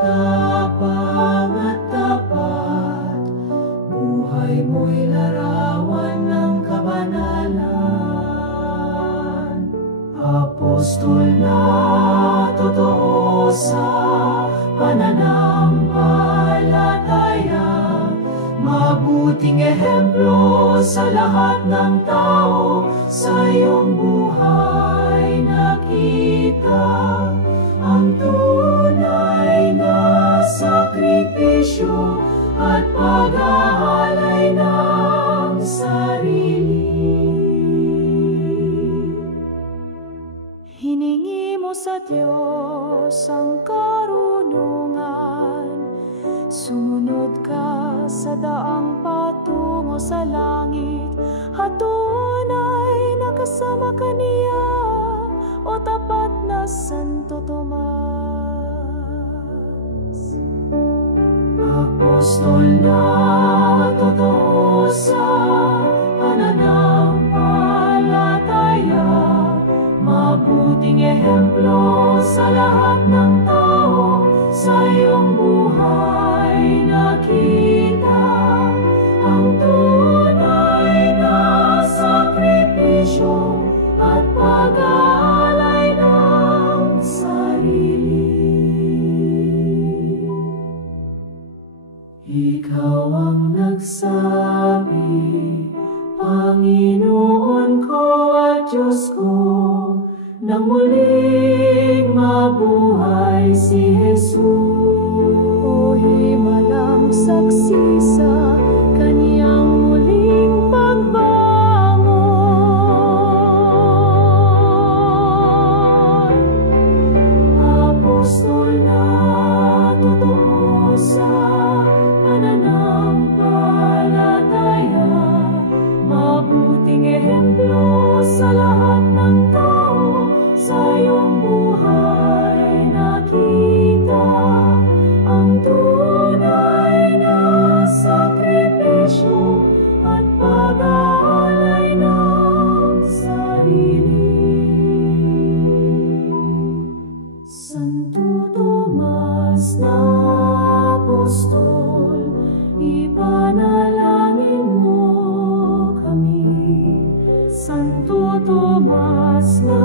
matapang at tapat, buhay mo'y larawan ng kabanalan. Apostol na totoo sa pananampalataya, mabuting ehemplo sa lahat ng tao, sa iyong buhay nakita ang tunay na sakripisyo at pag-aalay ng sarili. Hiningi mo sa Diyos ang karunungan, sumunod ka sa daang patungo sa langit, at tunay na kasama ka niya, o tapat na Santo Tomas. Apostol na totoo sa pananampalataya, mabuting ehemplo sa lahat ng tao, sa iyong buhay nakita ang tunay na sakripisyo at pag-aalay ng sarili. Ikaw ang nagsabi, Panginoon ko at Diyos ko, nang muling mabuhay si Jesus. O himalang saksi sa Kaniyang muling pagbangon. Apostol na totoo sa pananampalataya, mabuting ehemplo sa lahat ng tao, sa iyong buhay nakita ang tunay na sakripisyo at pag-aalay ng sarili. Santo Tomas na Apostol, ipanalangin mo kami. Santo Tomas na